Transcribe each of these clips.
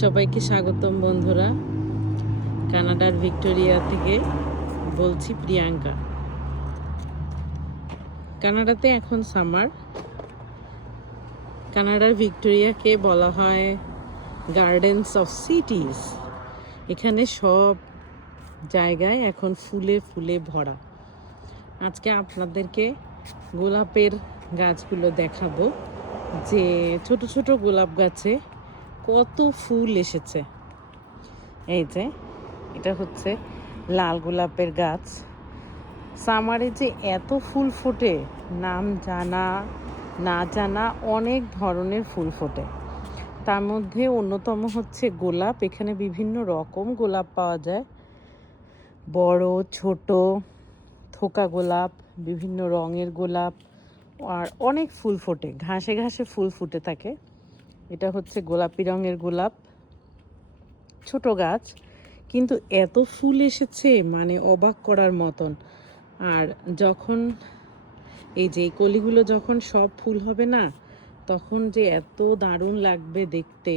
সবাইকে স্বাগতম বন্ধুরা। কানাডার ভিক্টোরিয়া থেকে বলছি প্রিয়াঙ্কা। কানাডাতে এখন সামার। কানাডার ভিক্টোরিয়াকে বলা হয় গার্ডেন্স অফ সিটিজ। এখানে সব জায়গায় এখন ফুলে ফুলে ভরা। আজকে আপনাদেরকে গোলাপের গাছগুলো দেখাবো, যে ছোট ছোট গোলাপ গাছে কত ফুল এসেছে। এই যে এটা হচ্ছে লাল গোলাপের গাছ। সামারে যে এত ফুল ফোটে, নাম জানা না জানা অনেক ধরনের ফুল ফোটে। তার মধ্যে অন্যতম হচ্ছে গোলাপ। এখানে বিভিন্ন রকম গোলাপ পাওয়া যায়, বড় ছোট থোকা গোলাপ, বিভিন্ন রঙের গোলাপ, আর অনেক ফুল ফোটে, ঘাসে ঘাসে ফুল ফুটে থাকে। এটা হচ্ছে গোলাপি রঙের গোলাপ, ছোট গাছ, কিন্তু এত ফুল এসেছে মানে অবাক করার মতন। আর যখন এই যে কলিগুলো যখন সব ফুল হবে না, তখন যে এত দারুণ লাগবে দেখতে।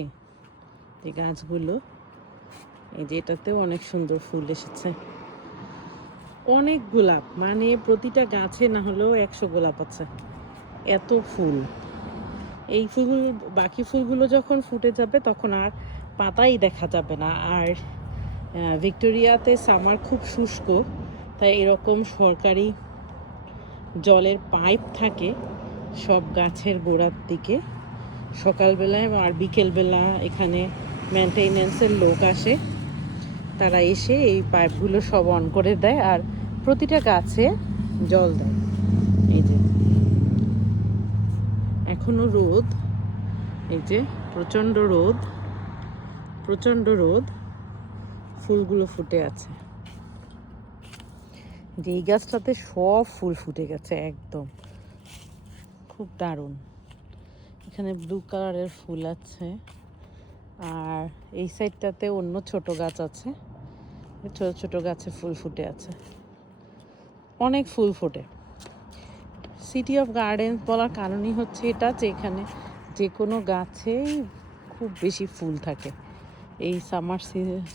এই গাছগুলো, এই যে এটাতেও অনেক সুন্দর ফুল এসেছে, অনেক গোলাপ, মানে প্রতিটা গাছে না হলেও 100 গোলাপ আছে, এত ফুল। এই ফুলগুলো, বাকি ফুলগুলো যখন ফুটে যাবে তখন আর পাতাই দেখা যাবে না। আর ভিক্টোরিয়াতে সামার খুব শুষ্ক, তাই এরকম সরকারি জলের পাইপ থাকে সব গাছের গোড়ার দিকে। সকালবেলায় আর বিকেলবেলা এখানে মেনটেনেন্সের লোক আসে, তারা এসে এই পাইপগুলো সব অন করে দেয় আর প্রতিটা গাছে জল দেয়। এই যে এখনো রোদ, এই যে প্রচণ্ড রোদ, প্রচণ্ড রোদ, ফুলগুলো ফুটে আছে। যে এই গাছটাতে সব ফুল ফুটে গেছে একদম, খুব দারুণ। এখানে ব্লু কালারের ফুল আছে, আর এই সাইডটাতে অন্য ছোট গাছ আছে, ছোট ছোট গাছে ফুল ফুটে আছে, অনেক ফুল ফোটে। সিটি অফ গার্ডেন্স বলার কারণই হচ্ছে এটা, যে এখানে যে কোনো গাছেই খুব বেশি ফুল থাকে। এই সামার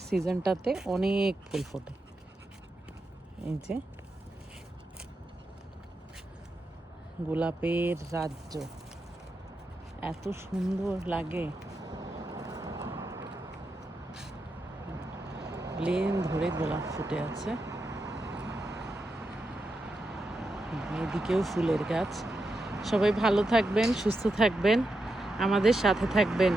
সিজনটাতে অনেক ফুল ফোটে। এই যে গোলাপের রাজ্য, এত সুন্দর লাগে। প্লেন ধরে গোলাপ ফুটে আছে, এদিকেও ফুলের গাছ। সবাই ভালো থাকবেন, সুস্থ থাকবেন, আমাদের সাথে থাকবেন।